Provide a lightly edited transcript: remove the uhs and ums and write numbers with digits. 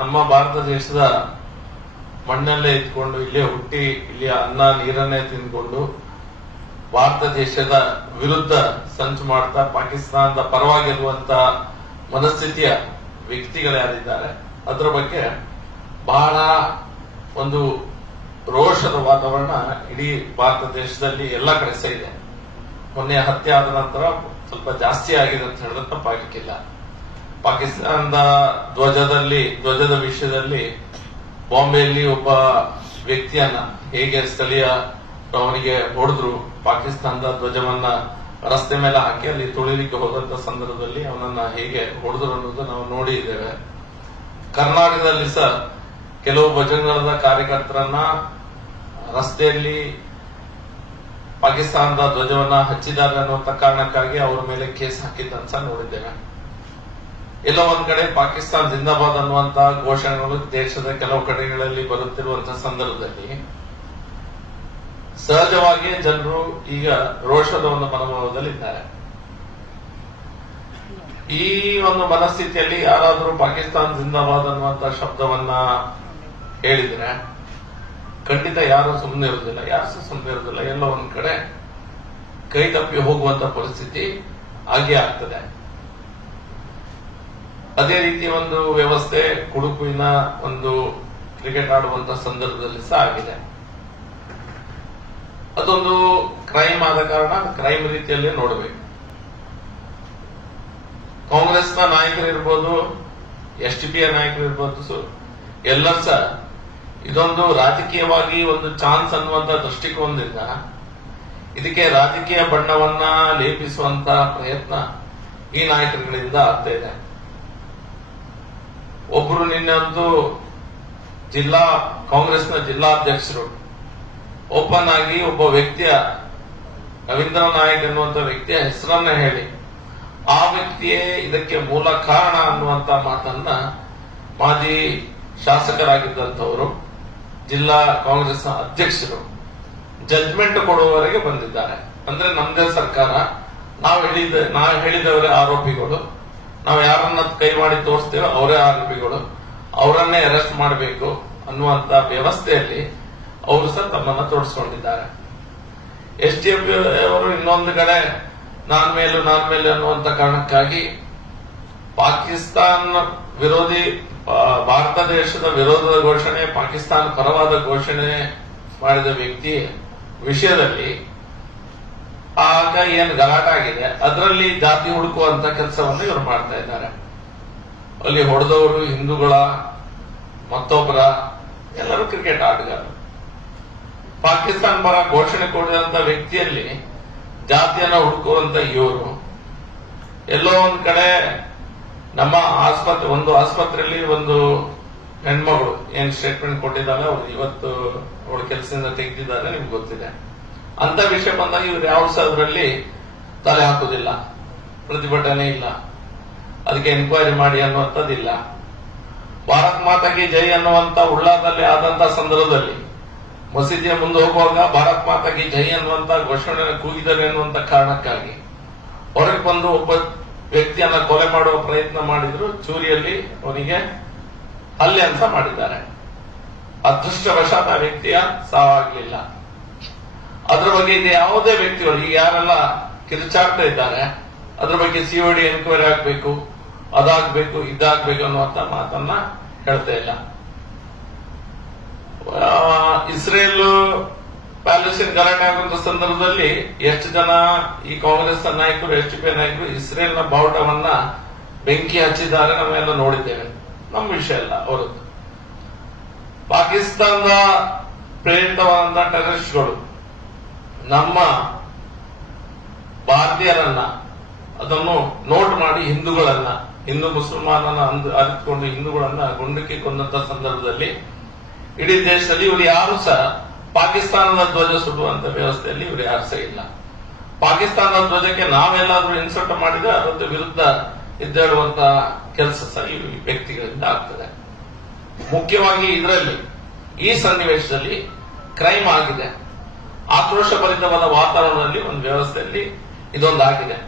ನಮ್ಮ ಭಾರತ ದೇಶದ ಮಣ್ಣಲ್ಲೇ ಇದ್ಕೊಂಡು ಇಲ್ಲೇ ಹುಟ್ಟಿ ಇಲ್ಲಿಯ ಅನ್ನ ನೀರನ್ನೇ ತಿಂದ್ಕೊಂಡು ಭಾರತ ದೇಶದ ವಿರುದ್ಧ ಸಂಚು ಮಾಡ್ತಾ ಪಾಕಿಸ್ತಾನದ ಪರವಾಗಿರುವಂತ ಮನಸ್ಥಿತಿಯ ವ್ಯಕ್ತಿಗಳು ಯಾರಿದ್ದಾರೆ ಅದರ ಬಗ್ಗೆ ಬಹಳ ಒಂದು ರೋಷದ ವಾತಾವರಣ ಇಡೀ ಭಾರತ ದೇಶದಲ್ಲಿ ಎಲ್ಲ ಕಡೆ ಇದೆ. ಮೊನ್ನೆ ಹತ್ಯೆ ಆದ ನಂತರ ಸ್ವಲ್ಪ ಜಾಸ್ತಿ ಆಗಿದೆ ಅಂತ ಹೇಳಿದ್ರೆ ತಪ್ಪಾಗಲಿಕ್ಕಿಲ್ಲ. ಪಾಕಿಸ್ತಾನದ ಧ್ವಜದ ವಿಷಯದಲ್ಲಿ ಬಾಂಬೆಯಲ್ಲಿ ಒಬ್ಬ ವ್ಯಕ್ತಿಯನ್ನ ಹೇಗೆ ಸ್ಥಳೀಯ ಅವನಿಗೆ ಹೊಡೆದ್ರು, ಪಾಕಿಸ್ತಾನದ ಧ್ವಜವನ್ನ ರಸ್ತೆ ಮೇಲೆ ಹಾಕಿ ಅಲ್ಲಿ ತುಳಿಲಿಕ್ಕೆ ಹೋದಂತ ಸಂದರ್ಭದಲ್ಲಿ ಅವನನ್ನ ಹೇಗೆ ಹೊಡೆದ್ರು ಅನ್ನೋದು ನಾವು ನೋಡಿದ್ದೇವೆ. ಕರ್ನಾಟಕದಲ್ಲಿ ಸಹ ಕೆಲವು ಬಜರಂಗದಳದ ಕಾರ್ಯಕರ್ತರನ್ನ ರಸ್ತೆಯಲ್ಲಿ ಪಾಕಿಸ್ತಾನದ ಧ್ವಜವನ್ನ ಹಚ್ಚಿದ್ದಾರೆ ಅನ್ನುವಂತ ಕಾರಣಕ್ಕಾಗಿ ಅವರ ಮೇಲೆ ಕೇಸ್ ಹಾಕಿದ್ದಂತ ಸಹ ನೋಡಿದ್ದೇವೆ. ಎಲ್ಲ ಒಂದ್ ಕಡೆ ಪಾಕಿಸ್ತಾನ ಜಿಂದಾಬಾದ್ ಅನ್ನುವಂತ ಘೋಷಣೆಗಳು ದೇಶದ ಕೆಲವು ಕಡೆಗಳಲ್ಲಿ ಬರುತ್ತಿರುವಂತಹ ಸಂದರ್ಭದಲ್ಲಿ ಸಹಜವಾಗಿಯೇ ಜನರು ಈಗ ರೋಷದ ಒಂದು ಮನೋಭಾವದಲ್ಲಿದ್ದಾರೆ. ಈ ಒಂದು ಮನಸ್ಥಿತಿಯಲ್ಲಿ ಯಾರಾದರೂ ಪಾಕಿಸ್ತಾನ ಜಿಂದಾಬಾದ್ ಅನ್ನುವಂತ ಶಬ್ದವನ್ನ ಹೇಳಿದ್ರೆ ಖಂಡಿತ ಯಾರು ಸುಮ್ಮನೆ ಇರುವುದಿಲ್ಲ, ಯಾರು ಸಹ ಸುಮ್ಮನೆ ಇರುವುದಿಲ್ಲ. ಎಲ್ಲ ಒಂದ್ ಕಡೆ ಕೈ ತಪ್ಪಿ ಹೋಗುವಂತ ಪರಿಸ್ಥಿತಿ ಆಗೇ ಆಗ್ತದೆ. ಅದೇ ರೀತಿ ಒಂದು ವ್ಯವಸ್ಥೆ ಕುಡುಪಿನ ಒಂದು ಕ್ರಿಕೆಟ್ ಆಡುವಂತ ಸಂದರ್ಭದಲ್ಲಿ ಸಹ ಆಗಿದೆ. ಅದೊಂದು ಕ್ರೈಮ್ ಆದ ಕಾರಣ ಕ್ರೈಮ್ ರೀತಿಯಲ್ಲಿ ನೋಡಬೇಕು. ಕಾಂಗ್ರೆಸ್ನ ನಾಯಕರಿರ್ಬೋದು, ಎಸ್ಡಿಪಿಯ ನಾಯಕರಿರ್ಬೋದು, ಎಲ್ಲರೂ ಸಹ ಇದೊಂದು ರಾಜಕೀಯವಾಗಿ ಒಂದು ಚಾನ್ಸ್ ಅನ್ನುವಂತ ದೃಷ್ಟಿಕೋನದಿಂದ ಇದಕ್ಕೆ ರಾಜಕೀಯ ಬಣ್ಣವನ್ನ ಲೇಪಿಸುವಂತ ಪ್ರಯತ್ನ ಈ ನಾಯಕರುಗಳಿಂದ ಆಗ್ತಾ ಇದೆ. ಒಬ್ಬರು ನಿನ್ನೆ ಒಂದು ಕಾಂಗ್ರೆಸ್ನ ಜಿಲ್ಲಾಧ್ಯಕ್ಷರು ಓಪನ್ ಆಗಿ ಒಬ್ಬ ವ್ಯಕ್ತಿಯ ರವೀಂದ್ರ ನಾಯಕ್ ಅನ್ನುವಂತ ವ್ಯಕ್ತಿಯ ಹೆಸರನ್ನ ಹೇಳಿ ಆ ವ್ಯಕ್ತಿಯೇ ಇದಕ್ಕೆ ಮೂಲ ಕಾರಣ ಅನ್ನುವಂತ ಮಾತನ್ನ ಮಾಜಿ ಶಾಸಕರಾಗಿದ್ದಂಥವರು ಜಿಲ್ಲಾ ಕಾಂಗ್ರೆಸ್ನ ಅಧ್ಯಕ್ಷರು ಜಡ್ಜ್ಮೆಂಟ್ ಕೊಡುವವರೆಗೆ ಬಂದಿದ್ದಾರೆ. ಅಂದ್ರೆ ನಮ್ದೇ ಸರ್ಕಾರ, ನಾವು ಹೇಳಿದವರೇ ಆರೋಪಿಗಳು, ನಾವು ಯಾರನ್ನ ಕೈ ಮಾಡಿ ತೋರಿಸ್ತೇವೆ ಅವರೇ ಆರೋಪಿಗಳು, ಅವರನ್ನೇ ಅರೆಸ್ಟ್ ಮಾಡಬೇಕು ಅನ್ನುವಂತ ವ್ಯವಸ್ಥೆಯಲ್ಲಿ ಅವರು ಸಹ ತಮ್ಮನ್ನ ತೋರಿಸಿಕೊಂಡಿದ್ದಾರೆ. ಎಸ್ಡಿಎಫ್ ಅವರು ಇನ್ನೊಂದು ಕಡೆ ನಾನ್ ಮೇಲು ಅನ್ನುವಂತ ಕಾರಣಕ್ಕಾಗಿ ಪಾಕಿಸ್ತಾನ ವಿರೋಧಿ ಭಾರತ ದೇಶದ ವಿರೋಧದ ಘೋಷಣೆ, ಪಾಕಿಸ್ತಾನ ಪರವಾದ ಘೋಷಣೆ ಮಾಡಿದ ವ್ಯಕ್ತಿ ವಿಷಯದಲ್ಲಿ ಆಗ ಏನು ಗಲಾಟೆ ಆಗಿದೆ ಅದರಲ್ಲಿ ಜಾತಿ ಹುಡುಕುವಂತ ಕೆಲಸವನ್ನು ಇವರು ಮಾಡ್ತಾ ಇದ್ದಾರೆ. ಅಲ್ಲಿ ಹೊಡೆದವರು ಹಿಂದೂಗಳ, ಮತ್ತೊಬ್ಬರ, ಎಲ್ಲರೂ ಕ್ರಿಕೆಟ್ ಆಟಗಾರರು. ಪಾಕಿಸ್ತಾನ ಪರ ಘೋಷಣೆ ಕೊಡಿದಂತ ವ್ಯಕ್ತಿಯಲ್ಲಿ ಜಾತಿಯನ್ನ ಹುಡುಕುವಂತ ಇವರು ಎಲ್ಲೋ ಒಂದ್ ಕಡೆ ನಮ್ಮ ಒಂದು ಆಸ್ಪತ್ರೆಯಲ್ಲಿ ಒಂದು ಹೆಣ್ಮಗಳು ಏನ್ ಸ್ಟೇಟ್ಮೆಂಟ್ ಕೊಟ್ಟಿದ್ದಾರೆ, ಅವ್ರು ಇವತ್ತು ಅವಳ ಕೆಲಸದಿಂದ ತೆಗೆದಿದ್ದಾರೆ, ನಿಮ್ಗೆ ಗೊತ್ತಿದೆ. ಅಂತ ವಿಷಯ ಬಂದಾಗ ಇವ್ರು ಯಾವ ಅದರಲ್ಲಿ ತಲೆ ಹಾಕುದಿಲ್ಲ, ಪ್ರತಿಭಟನೆ ಇಲ್ಲ, ಅದಕ್ಕೆ ಎನ್ಕ್ವೈರಿ ಮಾಡಿ ಅನ್ನುವಂಥದ್ದಿಲ್ಲ. ಭಾರತ್ ಮಾತಾಗಿ ಜೈ ಅನ್ನುವಂತ ಉಳ್ಳಾದಲ್ಲಿ ಆದಂತ ಸಂದರ್ಭದಲ್ಲಿ ಮಸೀದಿಯ ಮುಂದೆ ಹೋಗುವಾಗ ಭಾರತ್ ಮಾತಾಗಿ ಜೈ ಅನ್ನುವಂತ ಘೋಷಣೆ ಕೂಗಿದ್ದಾರೆ ಅನ್ನುವಂತ ಕಾರಣಕ್ಕಾಗಿ ಹೊರಗೆ ಬಂದು ಒಬ್ಬ ವ್ಯಕ್ತಿಯನ್ನ ಕೊಲೆ ಮಾಡುವ ಪ್ರಯತ್ನ ಮಾಡಿದ್ರು. ಚೂರಿಯಲ್ಲಿ ಅವನಿಗೆ ಹಲ್ಲೆ ಅಂತ ಮಾಡಿದ್ದಾರೆ. ಅದೃಷ್ಟವಶಾತ್ ಆ ವ್ಯಕ್ತಿಯ ಸಾವಾಗಲಿಲ್ಲ. ಅದ್ರ ಬಗ್ಗೆ ಇದು ಯಾವುದೇ ವ್ಯಕ್ತಿಗಳು ಈಗ ಯಾರೆಲ್ಲ ಕಿರುಚಾಡ್ತಾ ಇದ್ದಾರೆ ಅದ್ರ ಬಗ್ಗೆ ಸಿಒಡಿ ಎನ್ಕ್ವೈರಿ ಆಗ್ಬೇಕು, ಅದಾಗ್ಬೇಕು, ಇದಾಗ್ಬೇಕು ಅನ್ನುವಂತ ಮಾತನ್ನ ಹೇಳ್ತಾ ಇಲ್ಲ. ಇಸ್ರೇಲ್ ಪ್ಯಾಲೆಸ್ಟೈನ್ ಗಲಾಟೆ ಆಗುವಂತ ಸಂದರ್ಭದಲ್ಲಿ ಎಷ್ಟು ಜನ ಈ ಕಾಂಗ್ರೆಸ್ ನಾಯಕರು, ಎಸ್ಡಿಪಿ ನಾಯಕರು ಇಸ್ರೇಲ್ನ ಬಾವುಟವನ್ನ ಬೆಂಕಿ ಹಚ್ಚಿದ್ದಾರೆ ನಾವೆಲ್ಲ ನೋಡಿದ್ದೇವೆ. ನಮ್ಮ ವಿಷಯ ಅಲ್ಲ ಅವರದ್ದು. ಪಾಕಿಸ್ತಾನದ ಪ್ರೇರಿತವಾದಂತ ಟೆರರಿಸ್ಟ್ಗಳು ನಮ್ಮ ಭಾರತೀಯರನ್ನ ಅದನ್ನು ನೋಟ್ ಮಾಡಿ ಹಿಂದೂ ಮುಸಲ್ಮಾನನ ಅರಿತುಕೊಂಡು ಹಿಂದೂಗಳನ್ನ ಗುಂಡಕ್ಕೆ ಕೊಂದಂತ ಸಂದರ್ಭದಲ್ಲಿ ಇಡೀ ದೇಶದಲ್ಲಿ ಇವರು ಯಾರು ಸಹ ಪಾಕಿಸ್ತಾನದ ಧ್ವಜ ಸುಡುವಂತ ವ್ಯವಸ್ಥೆಯಲ್ಲಿ ಇವರು ಯಾರು ಸಹ ಇಲ್ಲ. ಪಾಕಿಸ್ತಾನದ ಧ್ವಜಕ್ಕೆ ನಾವೆಲ್ಲಾದ್ರೂ ಇನ್ಸರ್ಟ್ ಮಾಡಿದ್ರೆ ಅದರ ವಿರುದ್ಧ ಎದ್ದೇಳುವಂತ ಕೆಲಸ ಸಹ ಈ ವ್ಯಕ್ತಿಗಳಿಂದ ಆಗ್ತದೆ. ಮುಖ್ಯವಾಗಿ ಇದರಲ್ಲಿ ಈ ಸನ್ನಿವೇಶದಲ್ಲಿ ಕ್ರೈಮ್ ಆಗಿದೆ. ಆಕ್ರೋಶಭರಿತವಾದ ವಾತಾವರಣದಲ್ಲಿ ಒಂದು ವ್ಯವಸ್ಥೆಯಲ್ಲಿ ಇದೊಂದಾಗಿದೆ.